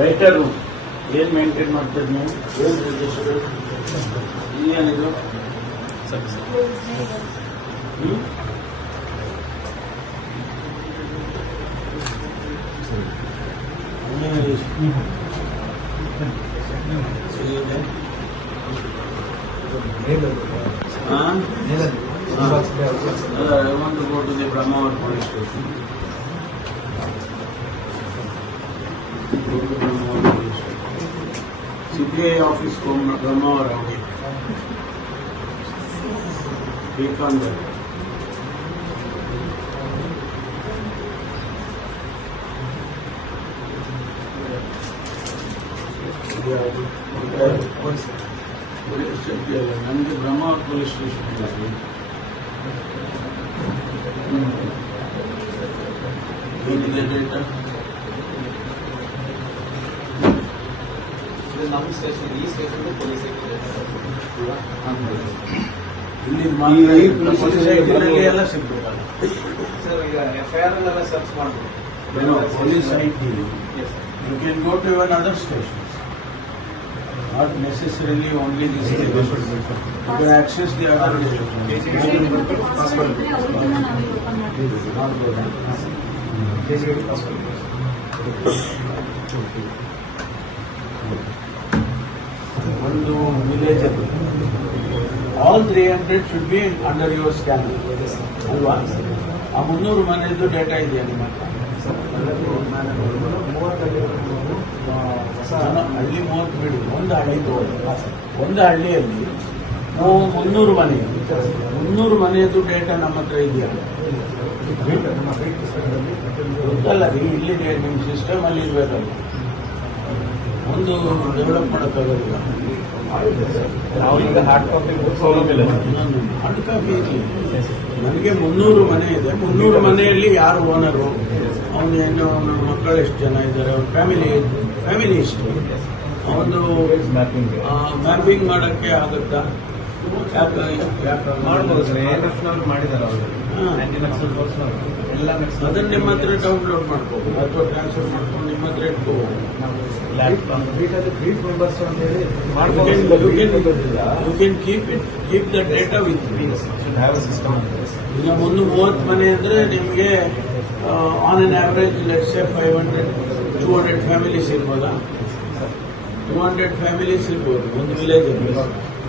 Writer ಏನು maintain ಮಾಡ್ತೀರಿ ನೀವು? ಏನು ರಿಜಿಸ್ಟರ್ ಏನಿದು? I want to go to the Brahmawar police station. Go to Brahmawar police station. CPI office from Brahmawar only. Click on that. ನನಗೆ Brahmavar police station ಏನಿದೆ data? ನಮ್ಮ station ಈ station police ಇಲ್ಲಿ ಪೊಲೀಸ್ ಐಟಿನಲ್ಲಿ ಎಲ್ಲ ಸಿಗ್ಬೇಕಲ್ಲ ಸರ್. ಈಗ FIR ಎಲ್ಲ ಸರ್ಚ್ ಮಾಡ್ಬೋದು. Police IT you can go to even other stations. Not necessarily only this station. You can access the other station. ಒಂದು village all 300 should be under your scanner. ಅಲ್ವಾ? ಆ 300 ಮನೆಯದ್ದು data ಇದೆಯಾ ನಿಮ್ಮ ಹತ್ರ? ಹಳ್ಳಿ 30 ಬಿಡಿ, ಒಂದು ಹಳ್ಳಿ ತಗೊಳ್ಳಿ. ಒಂದು ಹಳ್ಳಿಯಲ್ಲಿ 300 ಮನೆ, 300 ಮನೆಯದ್ದು ಡೇಟಾ ನಮ್ಮ ಹತ್ರ ಇದೆಯಾ? ಗೊತ್ತಲ್ಲ ರೀ, ಇಲ್ಲಿದೆ ನಿಮ್ಮ ಸಿಸ್ಟಮ್ ಅಲ್ಲಿ ಇರ್ಬೇಕಲ್ಲ. ಒಂದು ಡೆವಲಪ್ ಮಾಡೋಕ್ಕಾಗೋದಿಲ್ಲ. ಹಾರ್ಡ್ ಕಾಪಿ ಸೌಲಭ್ಯ ಹಾರ್ಡ್ ಕಾಪಿ ಇರಲಿ. ನನಗೆ 300 ಮನೆ ಇದೆ. 300 ಮನೆಯಲ್ಲಿ ಯಾರು ಓನರು, ಅವನೇನು, ಅವನ ಮಕ್ಕಳು ಎಷ್ಟು ಜನ ಇದ್ದಾರೆ, ಅವ್ರ ಫ್ಯಾಮಿಲಿ ಎಷ್ಟು, ಒಂದು ಮ್ಯಾಪಿಂಗ್ ಮಾಡೋಕ್ಕೆ ಆಗುತ್ತಾ? ಯಾಕೆ ಮಾಡ್ಬೋದು ಸರ್. ANF ಮಾಡಿದಾರೆ ಅವರು. ಎಲ್ಲ ಅದನ್ನ ನಿಮ್ಮ ಹತ್ರ ಡೌನ್ಲೋಡ್ ಮಾಡ್ಕೋಬೋದು ಅಥವಾ ಟ್ರಾನ್ಸ್ಫರ್ ಮಾಡ್ಕೊಂಡು ನಿಮ್ಮ ಹತ್ರ ಇಟ್ಕೋಬೋದು. You can keep the data with ಈಗ 30 ಮನೆ ಅಂದ್ರೆ ನಿಮಗೆ on an average let's say 500-200 families ಇರ್ಬೋದಾ? 200 ಫ್ಯಾಮಿಲೀಸ್ ಇರ್ಬೋದು ಒಂದು ವಿಲೇಜ್ ಅಲ್ಲಿ.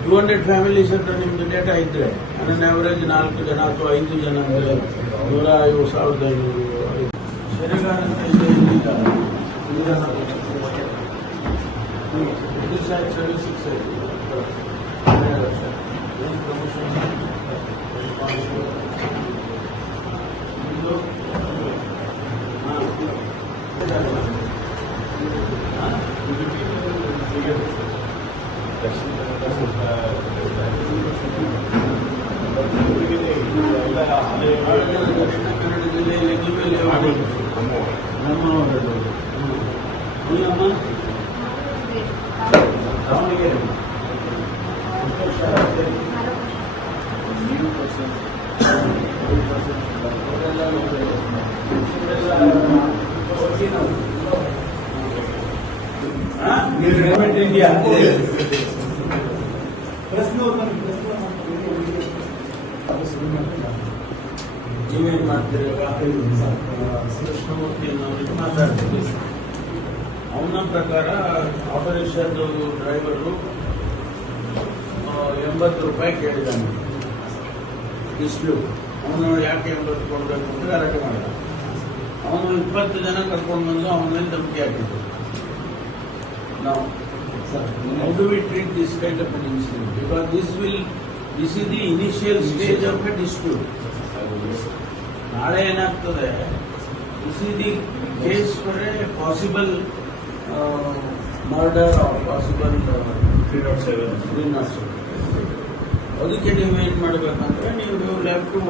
200 ಫ್ಯಾಮಿಲೀಸ್ ಹತ್ರ ನಿಮ್ದು ಡೇಟಾ ಇದ್ರೆ ಆನ್ ಅನ್ ಆವರೇಜ್ 4 ಜನ ಅಥವಾ 5 ಜನ ಅಂದ್ರೆ 150,500. ಶೆರೆಗಾರ ಅಂತ ಇದೆ ಇಲ್ಲಿಂದ ಸರ್ವಿಸ್ ಏನು ಪ್ರಮೋಷನ್ ಕನ್ನಡ ಜಿಲ್ಲೆಯಲ್ಲಿ ನೀವೆಲ್ಲಿ ನಮ್ಮವರದ್ದು ಅಲ್ಲಮ್ಮ ದಾವಣಗೆರೆ ಗವರ್ಮೆಂಟ್ ಇಂಡಿಯಾ ನೀವೇನ್ ಮಾಡ್ತೀರಿ? ಕೃಷ್ಣಮೂರ್ತಿ ಅನ್ನೋರಿಗೆ ಮಾತಾಡ್ತೀವಿ. ಅವನ ಪ್ರಕಾರ ಆಪರೇಷನ್ ಡ್ರೈವರು 80 ರೂಪಾಯಿ ಕೇಳಿದ್ದಾನೆ ಇಷ್ಟು. ಅವನು ಯಾಕೆ 80 ಕೊಡಬೇಕು ಅಂತ ಗಲಾಟೆ ಮಾಡಿದ. ಅವನು 20 ಜನ ಕರ್ಕೊಂಡು ಬಂದು ಅವನ ಮೇಲೆ ಧಮಕಿ ಹಾಕಿದ್ರು. ನಾವು how do we treat this kind of an incident? Because this is the initial stage of a dispute. ನಾಳೆ ಏನಾಗ್ತದೆ, this is the case for a possible murder or possible 307. ಅದಕ್ಕೆ ನೀವು ಏನು ಮಾಡಬೇಕಂದ್ರೆ ನೀವು have to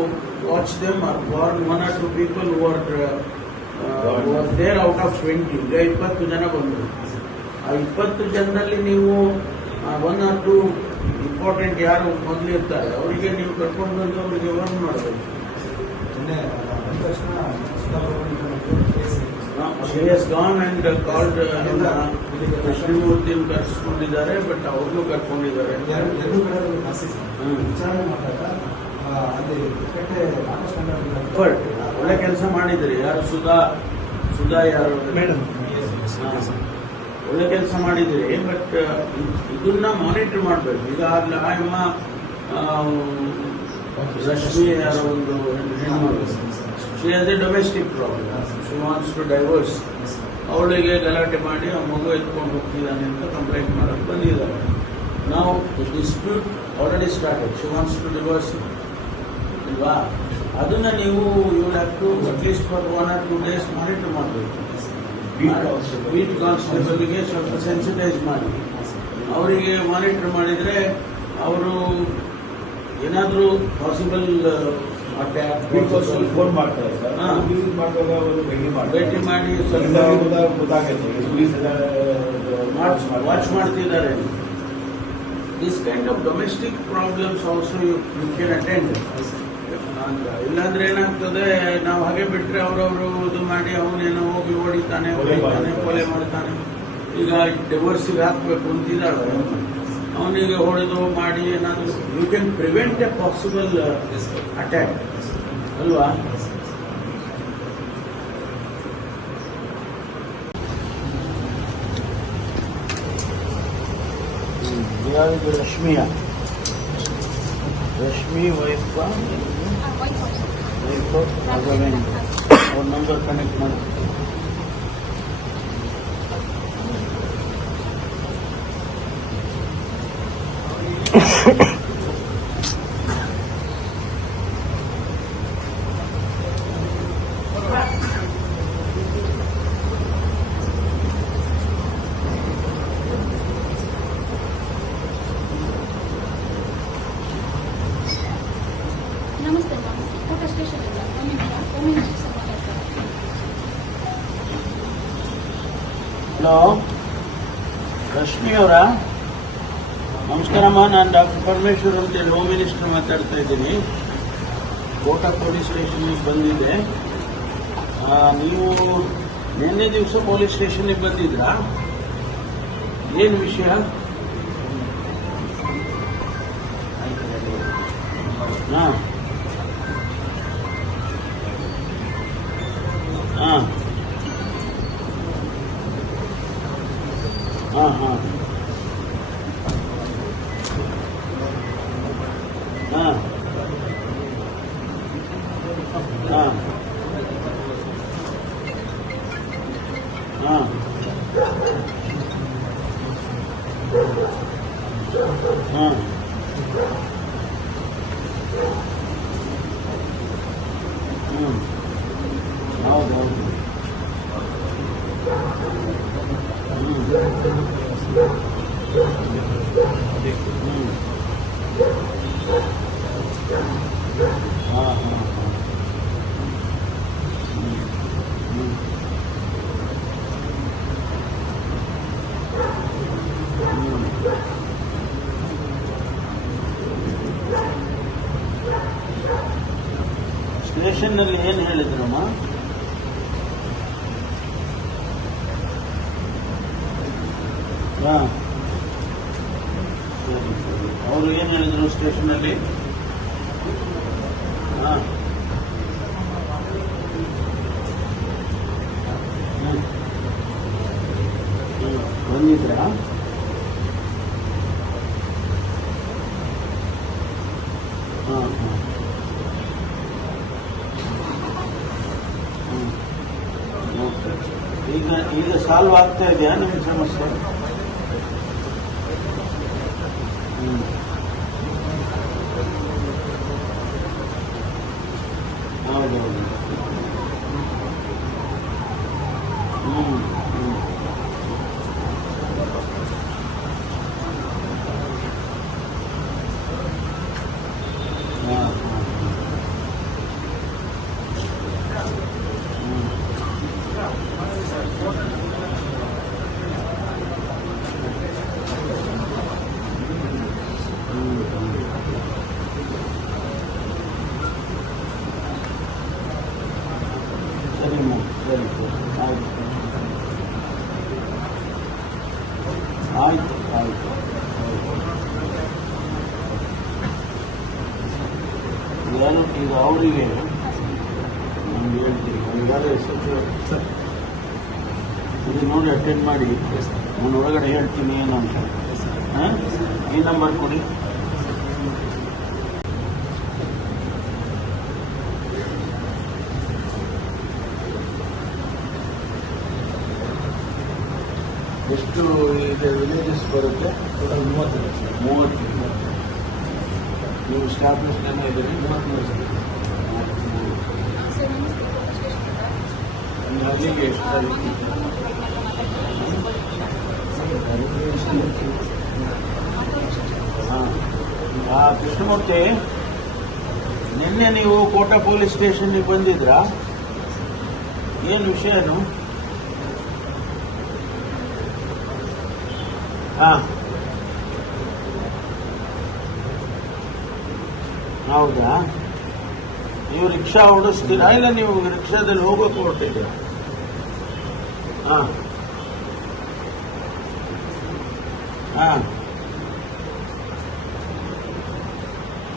watch them or warn 1 or 2 people who are there out of 20. ಈಗ 20 ಜನ ಬಂದರು. ಆ 20 ಜನರಲ್ಲಿ ನೀವು 1 or 2 ಇಂಪಾರ್ಟೆಂಟ್ ಯಾರು ಮೊದಲಿರ್ತಾರೆ ಅವರಿಗೆ ನೀವು ಕರ್ಕೊಂಡು ಬಂದು ಅವರಿಗೆ ವಾರ್ನ್ ಮಾಡಬೇಕು. She has gone and called ಕೃಷ್ಣಮೂರ್ತಿನ ಕರ್ಸ್ಕೊಂಡಿದ್ದಾರೆ, ಬಟ್ ಅವ್ರನ್ನೂ ಕರ್ಕೊಂಡಿದ್ದಾರೆ. ವಿಚಾರಣೆ ಮಾಡಿದಾಗ ಅಲ್ಲಿ ಬಟ್ ಒಳ್ಳೆ ಕೆಲಸ ಮಾಡಿದ್ರಿ. ಯಾರು ಸುಧಾ ಯಾರು ಮೇಡಮ್ ಒಳ್ಳೆ ಕೆಲಸ ಮಾಡಿದ್ರಿ. ಬಟ್ ಇದನ್ನ ಮಾನಿಟರ್ ಮಾಡಬೇಕು. ಈಗ ಆಯಮ್ಮ ರಶ್ಮಿ ಯಾರೋ ಒಂದು ಹೆಣ್ಮಗಳು, she has a domestic problem, she wants to divorce. ಅವಳಿಗೆ ಗಲಾಟೆ ಮಾಡಿ ಆ ಮಗು ಎತ್ಕೊಂಡು ಹೋಗ್ತಿದ್ದಾನೆ ಅಂತ ಕಂಪ್ಲೇಂಟ್ ಮಾಡಕ್ಕೆ ಬಂದಿದ್ದಾರೆ. ನಾವು dispute already started, she wants to divorce ಇಲ್ವಾ? ಅದನ್ನ ನೀವು you have to at least for 1 or 2 days monitor ಮಾಡಬೇಕು. ಬೀಟ್ ಕಾನ್ಸ್ಟೇಬಲ್ಗೆ ಸ್ವಲ್ಪ ಸೆನ್ಸಿಟೈಸ್ ಮಾಡಿ ಅವರಿಗೆ ಮಾನಿಟರ್ ಮಾಡಿದರೆ ಅವರು ಏನಾದರೂ ಪಾಸಿಬಲ್ ಫೋನ್ ಮಾಡ್ತಾರೆ ಸರ್. ಹಾ. ಮಾಡುವಾಗ ಅವರು ಭೇಟಿ ಮಾಡಿ ಸ್ವಲ್ಪ ವಾಚ್ ಮಾಡ್ತಿದ್ದಾರೆ. This kind of domestic problems also you can attend. ಇಲ್ಲಾಂದ್ರೆ ಏನಾಗ್ತದೆ, ನಾವು ಹಾಗೆ ಬಿಟ್ರೆ ಅವರವರು ಇದು ಮಾಡಿ ಅವನೇನೋ ಹೋಗಿ ಹೊಡಿತಾನೆ, ಕೊಲೆ ಮಾಡ್ತಾನೆ. ಈಗ ಡಿವೋರ್ಸಿಗೆ ಹಾಕ್ಬೇಕು ಅಂತಿದ್ದಾಳೆ, ಅವನಿಗೆ ಹೊಡೆದು ಮಾಡಿ ಏನಾದರೂ you can prevent a possible attack ಅಲ್ವಾ? ಯಾವುದು ರಶ್ಮಿ ವೈಫ್ ರಾಘವೇಂದ್ರ ಅವ್ರ ನಂಬರ್ ಕನೆಕ್ಟ್ ಮಾಡಿ. ನಮಸ್ತೆ ಮ್ಯಾಮ್, ಕೋಟ ಸ್ಟೇಷನ್ ಇಲ್ಲ ಹೋಮ್ ಮಿನಿಸ್ಟರ್ ಮಾತಾಡ್ತಾರೆ. ಹಲೋ, ರಶ್ಮಿ ಅವರಾ? ನಮಸ್ಕಾರಮ್ಮ, ನಾನು ಡಾಕ್ಟರ್ ಪರಮೇಶ್ವರ್ ಅಂತೇಳಿ ಹೋಮ್ ಮಿನಿಸ್ಟರ್ ಮಾತಾಡ್ತಾ ಇದ್ದೀನಿ. ಕೋಟ ಪೊಲೀಸ್ ಸ್ಟೇಷನ್ಗೆ ಬಂದಿದ್ದೆ. ನೀವು ನಿನ್ನೆ ದಿವಸ ಪೊಲೀಸ್ ಸ್ಟೇಷನ್ಗೆ ಬಂದಿದ್ರಾ? ಏನು ವಿಷಯ? ಹಾಂ ಹಾಂ ಹಾಂ ಹಾಂ ಹಾಂ ಹಾಂ ಹಾಂ ಹಾಂ ಹೌದು ಹೌದು. ಹಾಂ ಹಾಂ ಸ್ಟೇಷನ್ನಲ್ಲಿ ಏನು ಹೇಳಿದ್ರಮ್ಮ? ಹಾಂ ಸರಿ ಸರಿ. ಅವರು ಏನು ಹೇಳಿದ್ರು ಸ್ಟೇಷನಲ್ಲಿ? ಹಾಂ ಬಂದಿದ್ರಾ? ಹಾಂ ಹಾಂ ಓಕೆ. ಈಗ ಸಾಲ್ವ್ ಆಗ್ತಾ ಇದೆಯಾ ನಿಮ್ಮ ಸಮಸ್ಯೆ? ಹೌದೌದು. ಹಾಂ ಆಯ್ತು ಆಯ್ತು ಏನು ಈಗ ಅವರಿಗೆ ನಾನು ಹೇಳ್ತೀನಿ ಒಂದಾದ್ರೆ ಇದು ನೋಡಿ ಅಟೆಂಡ್ ಮಾಡಿ ನಾನು ಒಳಗಡೆ ಹೇಳ್ತೀನಿ ಏನು ಅಂತ ಹಾಂ ಈ ನಂಬರ್ ಕೊಡಿ ಎಷ್ಟು ಇದೆ ವಿಲೇಜಸ್ ಬರುತ್ತೆ 30 ನೀವು ಸ್ಟಾಫ್ ಎಷ್ಟು ಜನ ಇದ್ದೀರಿ 33 ಸರ್ ನಮಸ್ತೆ ಕೋಟ ಸ್ಟೇಷನ್ ಹತ್ರ. ಅಲ್ಲಿಗೆ ಎಷ್ಟು ಹಾಂ ಕೃಷ್ಣಮೂರ್ತಿ ನಿನ್ನೆ ನೀವು ಕೋಟ ಪೊಲೀಸ್ ಸ್ಟೇಷನ್ಗೆ ಬಂದಿದ್ರಾ ಏನು ವಿಷಯನು ಹಾಂ ಹೌದಾ ನೀವು ರಿಕ್ಷಾ ಓಡಿಸ್ತೀರಾ ಇಲ್ಲ ನೀವು ರಿಕ್ಷಾದಲ್ಲಿ ಹೋಗೋಕೆ ಹೊರಟಿದ್ದೀರಾ ಹಾಂ ಹಾಂ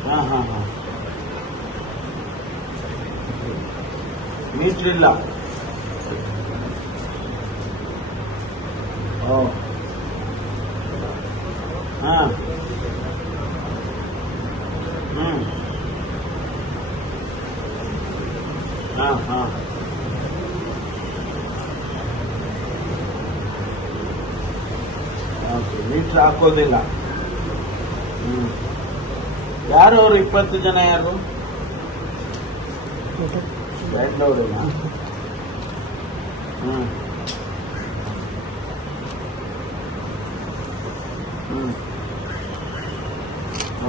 ಹಾಂ ಹಾಂ ಹಾಂ ಮೀಟ್ರ್ ಇಲ್ಲ ಓ ಹಾಂ ಹ್ಞೂ ಹಾಂ ಹಾಂ ಓಕೆ ಮೀಟ್ರ್ ಹಾಕೋದಿಲ್ಲ ಹ್ಞೂ ಯಾರು ಅವರು 20 ಜನ ಯಾರು ಬ್ಯಾಂಡ್ಲವ್ರೇನಾ ಹ್ಞೂ ಹ್ಞೂ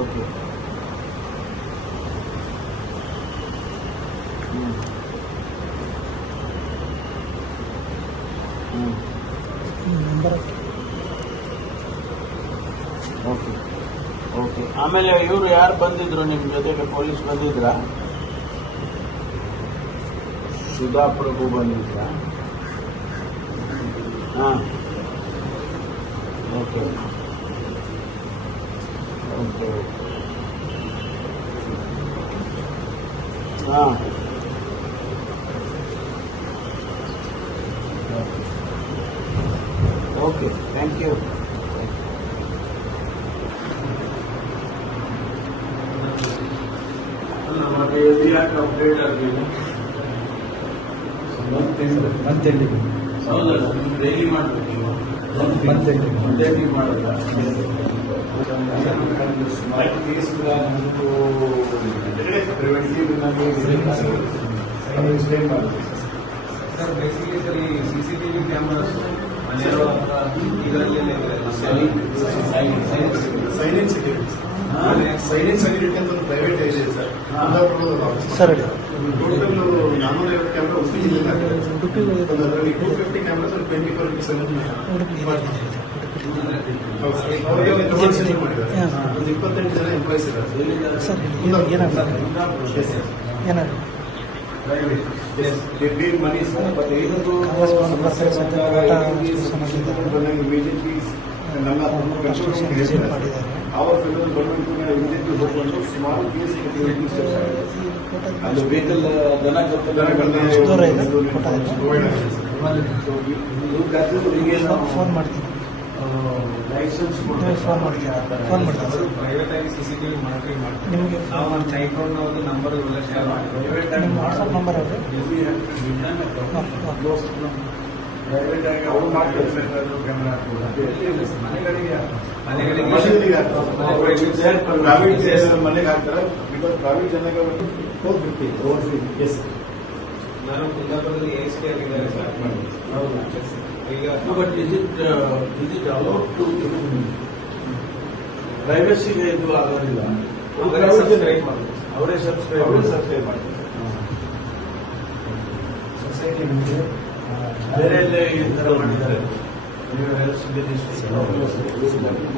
ಓಕೆ ಹ್ಞೂ ಹ್ಞೂ ಓಕೆ ಓಕೆ ಆಮೇಲೆ ಇವರು ಯಾರು ಬಂದಿದ್ರು ನಿಮ್ಮ ಜೊತೆಗೆ ಪೊಲೀಸ್ ಬಂದಿದ್ರಾ ಸುಧಾ ಪ್ರಭು ಬಂದಿದ್ರಾ ಹಾಂ ಓಕೆ ಓಕೆ ಹಾಂ ಓಕೆ ಥ್ಯಾಂಕ್ ಯು ಮತ್ತೆ ಎಲ್ಲಿ ಯಾಕೆ ಅಪ್ಡೇಟ್ ಆಗಲಿಲ್ಲ ಹೌದಲ್ಲ ನೀವು ಡೈಲಿ ಮಾಡಬೇಕು ಡೈಲಿ ಮಾಡಲ್ಲ ಸರ್ ಬೇಸಿಕಲಿ ಸರ್ ಈ CCTV ಕ್ಯಾಮರಾಸ್ ಮನೆಯವರು ಇದರಲ್ಲಿ ಸೈಲೆನ್ಸ್ ಸೆಕ್ಯೂರಿಟಿ ಅಂತ ಒಂದು ಪ್ರೈವೇಟ್ ಇದೆ sir sir total 450 camera Udupi ಜಿಲ್ಲೆಯಲ್ಲಿ ಅದರಲ್ಲಿ 250 ಕ್ಯಾಮ್ರಾಸ್ 24/7 ಮಾಡಿದ್ದಾರೆ ಒಂದು 28 ಜನ ಎಂಪ್ಲಾಯ್ಸ್ ಇದ್ದಾರೆ ಸರ್ ಏನಾದ್ರು They paid money, sir, but Congress Bhavan Prasad Santa Kota immediately construction visit ಮಾಡಿದ್ದಾರೆ our federal government immediately ಹೋಗ್ಕೊಂಡು ಸುಮಾರು ಕೇಸ್ ಅದು ವೆಹಿಕಲ್ ದನ ದೂರ ಇದೆ ಕೋಟದಿಂದ ಫೋನ್ ಮಾಡ್ತೀನಿ ಲೈಸೆನ್ಸ್ ಫೋನ್ ಮಾಡ್ತೀನಿ ಸರ್ ಪ್ರೈವೇಟ್ ಆಗಿ CCTV ಮಾನಿಟರಿಂಗ್ ಮಾಡ್ತೀವಿ ನಿಮಗೆ ನಾವು ನಮ್ಮ ಟೈಕೋನ್ ಅವ್ರದ್ದು ನಂಬರ್ ಇವೆಲ್ಲ ಶೇರ್ ಮಾಡ್ತೀವಿ ನಿಮ್ಮ ವಾಟ್ಸಪ್ ನಂಬರ್ ಯಾವುದು ಪ್ರೈವೇಟ್ ಆಗಿ ಅವ್ರು ಮಾಡ್ತಾರೆ ಮನೆಗಳಿಗೆ ಮನೆಗೆ ಹಾಕ್ತಾರೆ ಬಿಕಾಸ್ ಪ್ರೈವೇಟ್ ಜನಕ್ಕೆ 450 ಎಸ್ ನಾನು ಕುಂದಾಪುರದಲ್ಲಿ ASP ಆಗಿದ್ದಾರೆ ಸರ್ ಈಗ but is it allowed to ಪ್ರೈವಸಿಗೆ ಇದು ಆಗೋದಿಲ್ಲ ಸಬ್ಸ್ಕ್ರೈಬ್ ಮಾಡ್ತೀವಿ ಅವರೇ ಸಬ್ಸ್ಕ್ರೈಬ್ ಮಾಡ್ತಾರೆ ಸೊಸೈಟಿ ಬೇರೆ ಎಲ್ಲ ಈ ಥರ ಮಾಡಿದ್ದಾರೆ